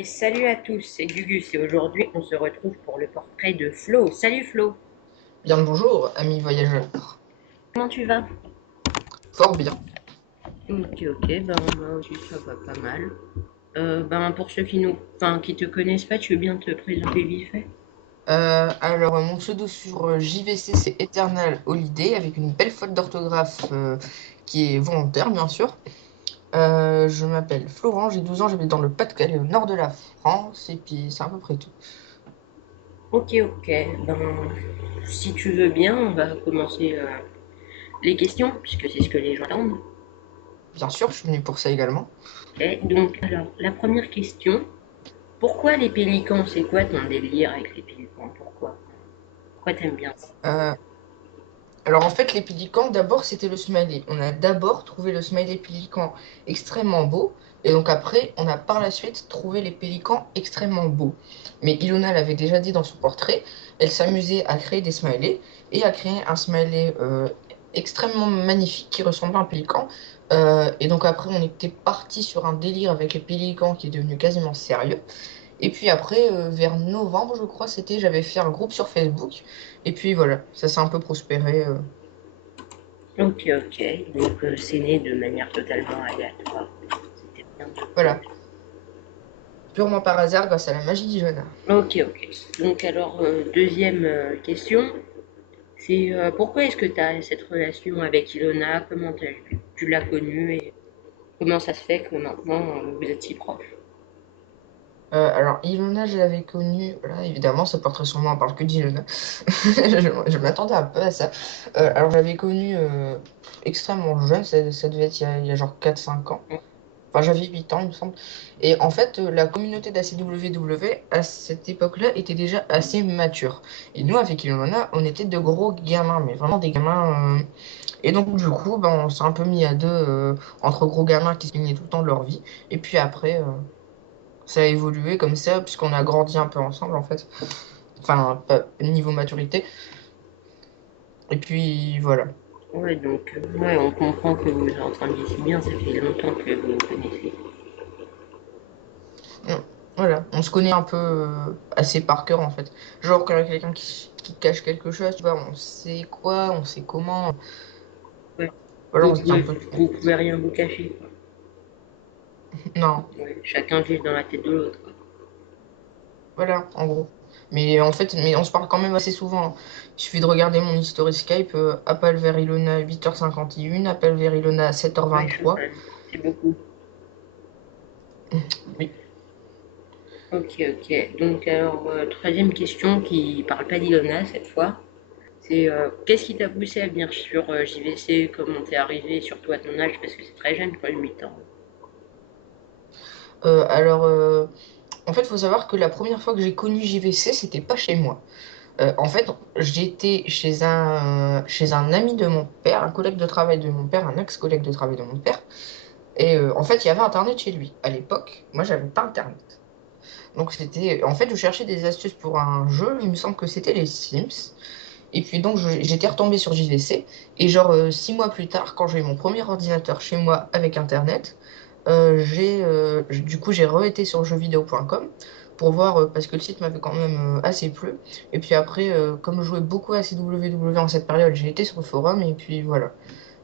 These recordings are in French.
Et salut à tous, c'est Gugus et aujourd'hui on se retrouve pour le portrait de Flo. Salut Flo, Bien le bonjour, amis voyageurs. comment tu vas? Fort bien. Ok, ben moi aussi ça va pas mal. Ben pour ceux qui te connaissent pas, tu veux bien te présenter vite fait? Alors, mon pseudo sur JVC, c'est Eternal Holiday, avec une belle faute d'orthographe qui est volontaire, bien sûr. Je m'appelle Florent, j'ai 12 ans, j'habite dans le Pas-de-Calais, au nord de la France, et puis c'est à peu près tout. Ok, ben si tu veux bien, on va commencer les questions, puisque c'est ce que les gens attendent. Bien sûr, je suis venu pour ça également. Ok, donc alors, la première question, pourquoi les pélicans? C'est quoi ton délire avec les pélicans? Pourquoi t'aimes bien ça? Euh, alors, en fait, les pélicans, d'abord, c'était le smiley. On a d'abord trouvé le smiley pélican extrêmement beau, et donc après, on a par la suite trouvé les pélicans extrêmement beaux. Mais Ilona l'avait déjà dit dans son portrait, elle s'amusait à créer des smileys et à créer un smiley extrêmement magnifique qui ressemblait à un pélican. Et donc après, on était parti sur un délire avec les pélicans qui est devenu quasiment sérieux. Et puis après, vers novembre, je crois, j'avais fait un groupe sur Facebook. Et puis voilà, ça s'est un peu prospéré. Ok, donc c'est né de manière totalement aléatoire. C'était bien de... Voilà, purement par hasard grâce à la magie d'Ilona. Ok. Donc alors, deuxième question, c'est pourquoi est-ce que tu as cette relation avec Ilona? Tu l'as connue et comment ça se fait que maintenant vous êtes si proches? Alors, Ilona, je l'avais connue. Là, évidemment, ce portrait sur moi, on parle que d'Ilona. Je m'attendais un peu à ça. Alors, je l'avais connue extrêmement jeune, ça devait être il y a genre 4 5 ans. Enfin, j'avais 8 ans, il me semble. Et en fait, la communauté d'ACWW, à cette époque-là, était déjà assez mature. Et nous, avec Ilona, on était de gros gamins, mais vraiment des gamins. Et donc, du coup, ben, on s'est un peu mis à deux entre gros gamins qui se plaignaient tout le temps de leur vie. Et puis après, ça a évolué comme ça, puisqu'on a grandi un peu ensemble, en fait. Enfin, pas niveau maturité. Et puis, voilà. Ouais, donc ouais, on comprend que vous vous entendiez si bien, ça fait longtemps que vous vous connaissez. Mm. Voilà, on se connaît un peu assez par cœur, en fait. Genre, quand il y a quelqu'un qui cache quelque chose, tu vois, on sait quoi, on sait comment. Ouais. Voilà, on se dit un peu tout, en Vous fait. pouvez rien vous cacher, quoi. Non, Ouais, chacun vit dans la tête de l'autre, quoi. voilà, en gros. Mais en fait, mais on se parle quand même assez souvent, hein. Il suffit de regarder mon history Skype, appel vers Ilona 8h51, appel vers Ilona Ouais, 7h23. c'est beaucoup. Oui. Ok. Donc, alors, troisième question qui parle pas d'Ilona cette fois. C'est qu'est-ce qui t'a poussé à venir sur JVC? Comment t'es arrivé, surtout à ton âge, parce que c'est très jeune, quoi, 8 ans. Alors, en fait, il faut savoir que la première fois que j'ai connu JVC, c'était pas chez moi. En fait, j'étais chez un ami de mon père, un collègue de travail de mon père, un ex-collègue de travail de mon père. Et en fait, il y avait Internet chez lui. À l'époque, moi, j'avais pas Internet. Donc, en fait, je cherchais des astuces pour un jeu. Il me semble que c'était les Sims. Et puis, donc, j'étais retombé sur JVC. Et genre, 6 mois plus tard, quand j'ai eu mon premier ordinateur chez moi avec Internet, du coup, j'ai re-été sur jeuxvideo.com pour voir, parce que le site m'avait quand même assez plu. Et puis après, comme je jouais beaucoup à CWW en cette période, j'ai été sur le forum et puis voilà.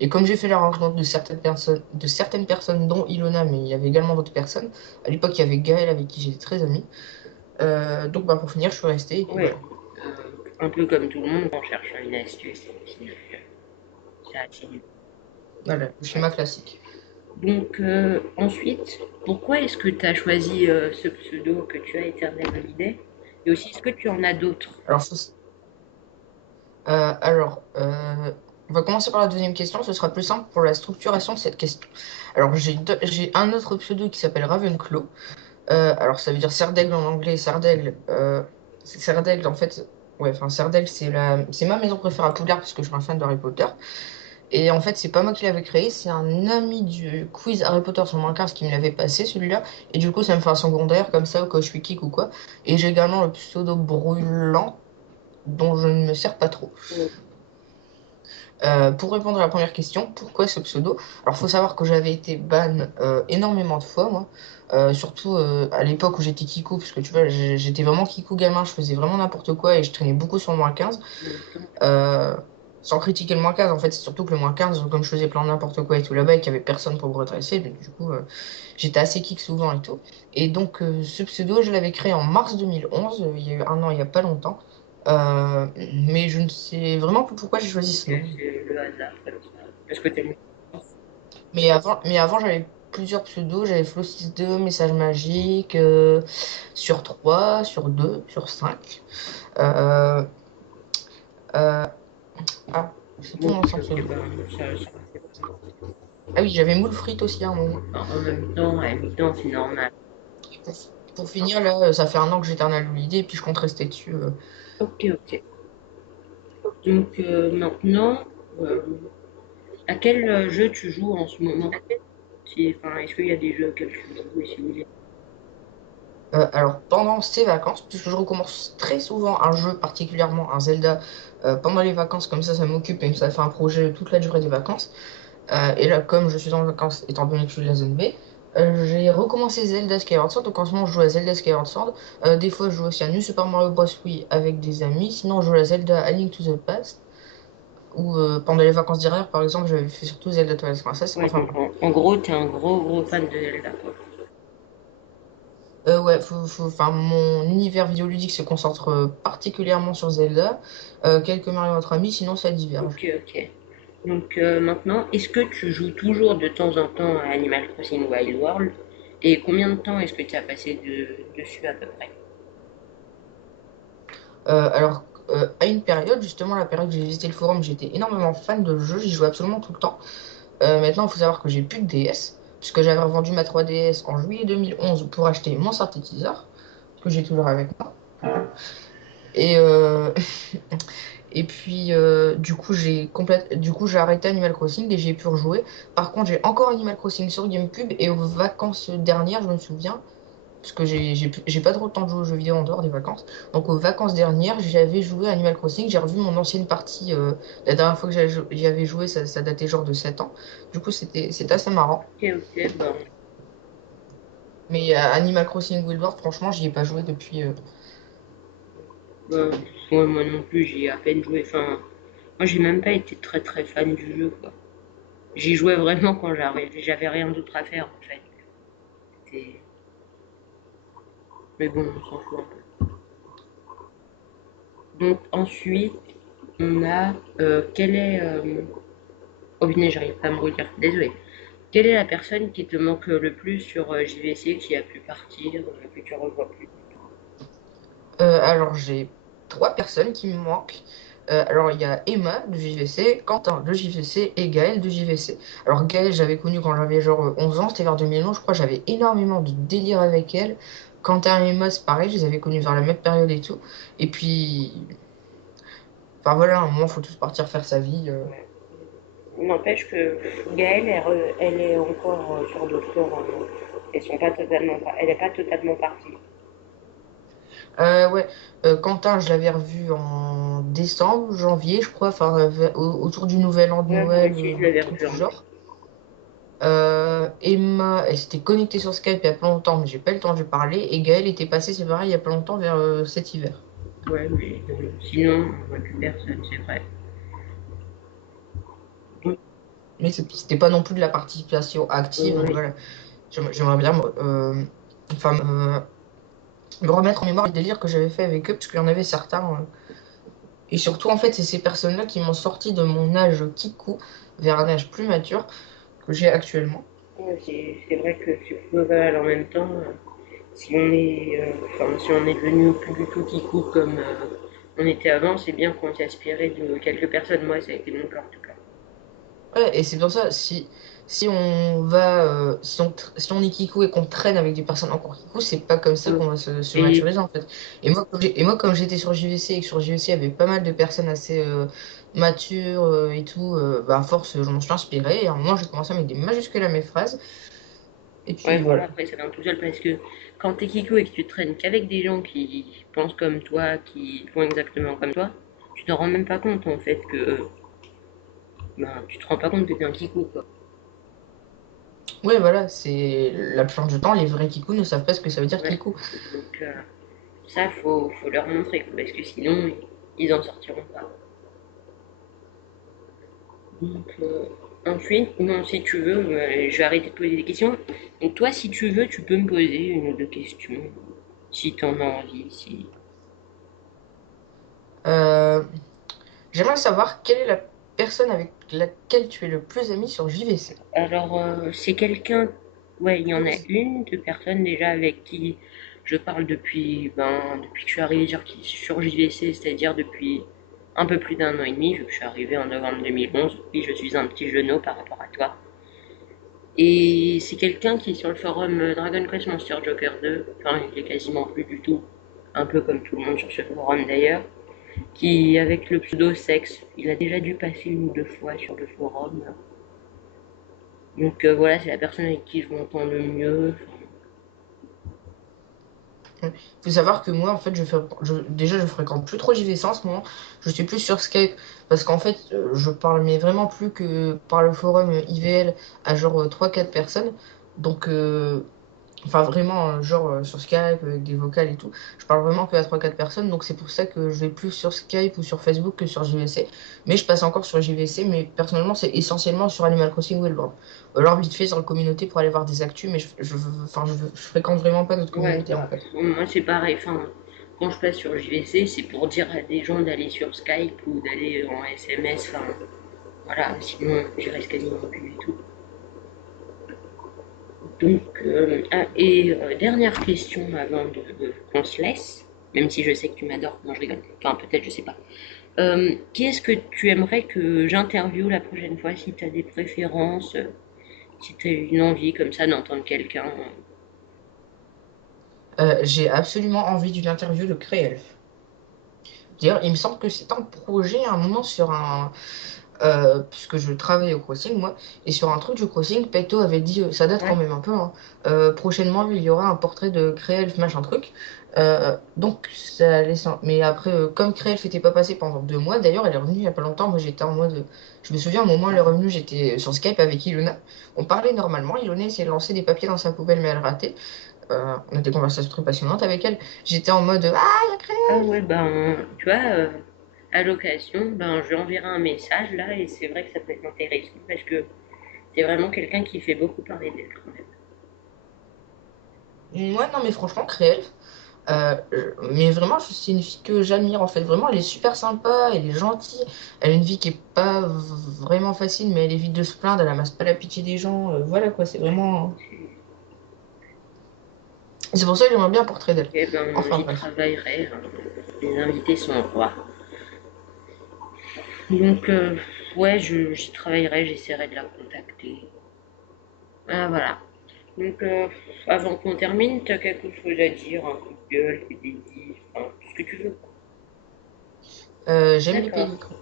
Et comme j'ai fait la rencontre de certaines personnes, dont Ilona, mais il y avait également d'autres personnes, à l'époque, il y avait Gaël avec qui j'étais très ami. Donc, bah, pour finir, je suis resté et puis Ouais, voilà. un peu comme tout le monde, on cherche une astuce, et au final, c'est assez nul. Voilà, le Ouais. schéma classique. Donc, ensuite, pourquoi est-ce que tu as choisi ce pseudo que tu as, Éternel Holiday? Et aussi, est-ce que tu en as d'autres? Alors, alors, on va commencer par la deuxième question, ce sera plus simple pour la structuration de cette question. Alors, j'ai un autre pseudo qui s'appelle Ravenclaw. Alors, ça veut dire serre d'aigle en anglais. Serre d'aigle, en fait, ouais, enfin, serre d'aigle, c'est ma maison préférée à Poudlard parce que je suis un fan de Harry Potter. Et en fait, c'est pas moi qui l'avais créé, c'est un ami du quiz Harry Potter sur Minecraft qui me l'avait passé, celui-là. Et du coup, ça me fait un secondaire comme ça, au cas où je suis kick ou quoi. Et j'ai également le pseudo brûlant, dont je ne me sers pas trop. Pour répondre à la première question, pourquoi ce pseudo? Alors, faut savoir que j'avais été ban énormément de fois, moi. Surtout à l'époque où j'étais Kikou, parce que tu vois, j'étais vraiment Kikou gamin, je faisais vraiment n'importe quoi et je traînais beaucoup sur le -15. En même temps, Euh, Sans critiquer le -15, en fait, c'est surtout que le -15, comme je faisais plein de n'importe quoi et tout là-bas et qu'il n'y avait personne pour me redresser, donc du coup, j'étais assez kick souvent et tout. Et donc, ce pseudo, je l'avais créé en mars 2011, il y a eu un an, il n'y a pas longtemps. Mais je ne sais vraiment pas pourquoi j'ai choisi ce nom. c'est le hasard comme ça. Parce que t'aimes. Mais avant j'avais plusieurs pseudos. J'avais Flow62, Message Magique, sur 3 sur 2 sur 5. Euh, euh, ah, c'est tout Bon, mon ok, ancien ok, pseudo. ben, ça, Ah oui, j'avais Moule Frite aussi à un moment. enfin, en même temps, à mi-temps, c'est normal. Pour, pour finir, là, ça fait un an que j'éternel l'idée et puis je compte rester dessus. Ok, ok. Donc maintenant, euh, à quel jeu tu joues en ce moment? Enfin, est-ce qu'il y a des jeux auxquels tu joues et si oui, Alors, pendant ces vacances, puisque je recommence très souvent un jeu, particulièrement un Zelda, pendant les vacances, comme ça m'occupe et ça fait un projet toute la durée des vacances. Et là, comme je suis en vacances, étant donné que je suis de la zone B, j'ai recommencé Zelda Skyward Sword. Donc en ce moment, je joue à Zelda Skyward Sword. Des fois, je joue aussi à New Super Mario Bros. Wii avec des amis. Sinon, je joue à Zelda A Link to the Past. Ou pendant les vacances d'hiver, par exemple, j'avais fait surtout Zelda Twilight Princess. ouais, Enfin, donc en gros, t'es un gros fan de Zelda, quoi. ouais, enfin, mon univers vidéoludique se concentre particulièrement sur Zelda. Quelques Mario entre amis, sinon ça diverge. Ok, ok. Donc maintenant, est-ce que tu joues toujours de temps en temps à Animal Crossing Wild World? Et combien de temps est-ce que tu as passé dessus à peu près? Alors, à une période, justement, la période où j'ai visité le forum, j'étais énormément fan de jeu, j'y jouais absolument tout le temps. Maintenant, il faut savoir que j'ai plus de DS, puisque j'avais revendu ma 3DS en juillet 2011 pour acheter mon synthétiseur, que j'ai toujours avec moi. Et, et puis, du coup, j'ai arrêté Animal Crossing et j'ai pu rejouer. Par contre, j'ai encore Animal Crossing sur GameCube et aux vacances dernières, je me souviens, parce que j'ai pas trop de temps de jouer aux jeux vidéo en dehors des vacances. Donc, aux vacances dernières, j'avais joué à Animal Crossing. J'ai revu mon ancienne partie. La dernière fois que j'y avais joué, ça datait genre de 7 ans. Du coup, c'était assez marrant. Ok, ok, ben, Mais Animal Crossing Wild World, franchement, j'y ai pas joué depuis. ben, ouais, moi non plus, j'y ai à peine joué. Enfin, moi j'ai même pas été très fan du jeu, quoi. J'y jouais vraiment quand j'avais rien d'autre à faire en fait. C'était- Mais bon, on s'en fout un peu. Donc ensuite, on a quel est oh punaise, j'arrive pas à me redire, désolé. Quelle est la personne qui te manque le plus sur JVC, qui a pu partir, que tu revois plus? Alors, j'ai trois personnes qui me manquent. Alors, il y a Emma de JVC, Quentin de JVC et Gaël de JVC. Alors, Gaël, j'avais connu quand j'avais genre 11 ans, c'était vers 2011, je crois, j'avais énormément de délire avec elle. Quentin et Emma, c'est pareil, je les avais connus vers la même période et tout. Et puis, enfin voilà, à un moment, faut tous partir faire sa vie. Ouais. N'empêche que Gaëlle, elle est encore sur Doctor. Elle est pas totalement partie. Ouais, Quentin, je l'avais revu en décembre, janvier, je crois, enfin, autour du nouvel an de Ouais, moi Noël, aussi, je un l'avais truc revu du en mai. genre. Emma, elle s'était connectée sur Skype il y a pas longtemps, mais j'ai pas eu le temps de lui parler. Et Gaël était passé, c'est pareil, il y a pas longtemps, vers cet hiver. Ouais, mais sinon, on voit plus personne, c'est vrai. Donc, Mais c'était pas non plus de la participation active, donc oui. voilà. J'aimerais bien enfin, me remettre en mémoire les délires que j'avais fait avec eux, parce qu'il y en avait certains. Et surtout, en fait, c'est ces personnes-là qui m'ont sorti de mon âge kikou vers un âge plus mature que j'ai actuellement. Ouais, c'est vrai que c'est global en même temps. Si on est, enfin, si on est devenu plus du tout kikou comme on était avant, c'est bien qu'on s'est inspiré de quelques personnes. Moi, ça a été mon cas en tout cas. Ouais, et c'est pour ça, si on va, si on est kikou et qu'on traîne avec des personnes encore kikou, c'est pas comme ça Mm. qu'on va se Et maturiser en fait. Et moi, comme j'étais sur JVC et que sur JVC, il y avait pas mal de personnes assez matures et tout, bah, à force, je m'en suis inspiré. Et à un moment, j'ai commencé à mettre des majuscules à mes phrases. Et ouais, puis voilà, voilà. après, ça vient tout seul parce que quand t'es kikou et que tu traînes qu'avec des gens qui pensent comme toi, qui font exactement comme toi, tu t'en rends même pas compte en fait que ben, tu te rends pas compte que t'es un kikou, quoi. Ouais, voilà, c'est la plupart du temps, les vrais kikou ne savent pas ce que ça veut dire Ouais. kikou. Donc, ça, faut leur montrer, quoi, parce que sinon, ils en sortiront pas. Donc, ensuite, non, si tu veux, je vais arrêter de poser des questions. Donc, toi, si tu veux, tu peux me poser une ou deux questions, si t'en as envie. Si... Euh, J'aimerais savoir quelle est la personne avec laquelle tu es le plus ami sur JVC. Alors, c'est quelqu'un, ouais, il y en a une de personne déjà avec qui je parle depuis que je suis arrivé sur JVC, c'est-à-dire depuis un peu plus d'un an et demi, vu que je suis arrivé en novembre 2011, puis je suis un petit genou par rapport à toi. Et c'est quelqu'un qui, sur le forum Dragon Quest Monster Joker 2, enfin, il est quasiment plus du tout, un peu comme tout le monde sur ce forum d'ailleurs, qui, avec le pseudo sexe, il a déjà dû passer une ou deux fois sur le forum. Donc voilà, c'est la personne avec qui je m'entends le mieux. Il faut savoir que moi, en fait, déjà, je fréquente plus trop JVC en ce moment. Je suis plus sur Skype parce qu'en fait, je parle mais vraiment plus que par le forum IVL à genre 3-4 personnes. Donc, enfin, vraiment, genre sur Skype, avec des vocales et tout. Je parle vraiment que à 3-4 personnes. Donc, c'est pour ça que je vais plus sur Skype ou sur Facebook que sur JVC. Mais je passe encore sur JVC. Mais personnellement, c'est essentiellement sur Animal Crossing Wildworld. Alors, vite fait sur la communauté pour aller voir des actus. Mais enfin, je fréquente vraiment pas notre Ouais, communauté en bah, fait. moi c'est pareil. Enfin, quand je passe sur JVC, c'est pour dire à des gens d'aller sur Skype ou d'aller en SMS. Enfin, voilà, sinon j'y reste quasiment plus du tout. Donc, dernière question avant qu'on se laisse, même si je sais que tu m'adores. Non, je rigole. Enfin, peut-être, je sais pas. Qui est-ce que tu aimerais que j'interviewe la prochaine fois si tu as des préférences, si tu as une envie comme ça d'entendre quelqu'un? J'ai absolument envie d'une interview de Créelf. D'ailleurs, il me semble que c'est un projet à un moment sur un. Puisque je travaille au crossing, moi, et sur un truc du crossing, Peto avait dit, ça date quand Ouais. même un peu, hein, prochainement, il y aura un portrait de Créelf, machin truc. Donc, ça laisse. Mais après, comme Créelf n'était pas passé pendant 2 mois, d'ailleurs, elle est revenue il y a pas longtemps. Moi, j'étais en mode. Je me souviens, au moment où elle est revenue, j'étais sur Skype avec Ilona. On parlait normalement. Ilona essayait de lancer des papiers dans sa poubelle, mais elle ratait. On a des conversations très passionnantes avec elle. J'étais en mode ah, il y a Ah Créelf! ouais, ben, tu vois, à l'occasion, ben, je lui enverrai un message là, et c'est vrai que ça peut être intéressant parce que c'est vraiment quelqu'un qui fait beaucoup parler d'elle quand même. Ouais, non, mais franchement, Créelf, mais vraiment, c'est une fille que j'admire en fait. Vraiment, elle est super sympa, elle est gentille. Elle a une vie qui est pas vraiment facile, mais elle évite de se plaindre, elle amasse pas la pitié des gens. Voilà quoi, c'est Ouais. vraiment. C'est pour ça que j'aimerais bien un portrait d'elle. Et ben, Enfin j'y bref. travaillerai, hein. Les invités sont rois. Donc, ouais, j'y travaillerai, j'essaierai de la contacter. Ah, voilà. Donc, avant qu'on termine, t'as quelque chose à dire, un coup de gueule, des dédits, enfin, tout ce que tu veux. J'aime les D'accord. pélicans.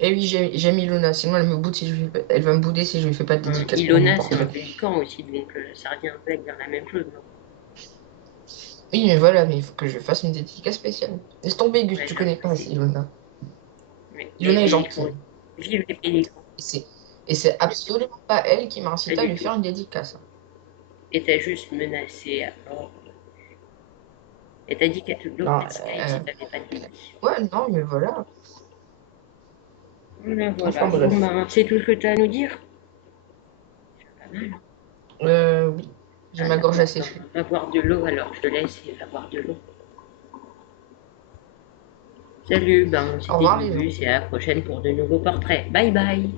Et oui, j'aime Ilona, sinon elle me boude si je lui fais elle va me bouder si je lui fais pas de dédicace pour mon Ilona, c'est un portrait. pélican aussi, donc ça revient un peu à dire la même chose, non? Oui, mais voilà, mais il faut que je fasse une dédicace spéciale. Laisse tomber, Gus, Ouais, tu j'avoue, connais pas c'est. assez Ilona. Ouais, les Ilona est pélicans. gentille. Vive les pélicans. Et c'est absolument pas elle qui m'a Pas incité à du lui tout. faire une dédicace. Et t'as juste menacé alors. Et t'as dit qu'elle te Non, bloquerait de Skype si t'avais pas de dédit. ouais, non, mais voilà. Voilà, Enfin voilà. Bon, bref. ben, c'est tout ce que t'as à nous dire? Pas mal, hein. Oui, j'ai Ah, ma gorge d'accord. Ben, asséchée. va boire de l'eau alors, je te laisse et va boire de l'eau. Salut, ben, Au c'était revoir les gens. Gugus et à la prochaine pour de nouveaux portraits. Bye bye!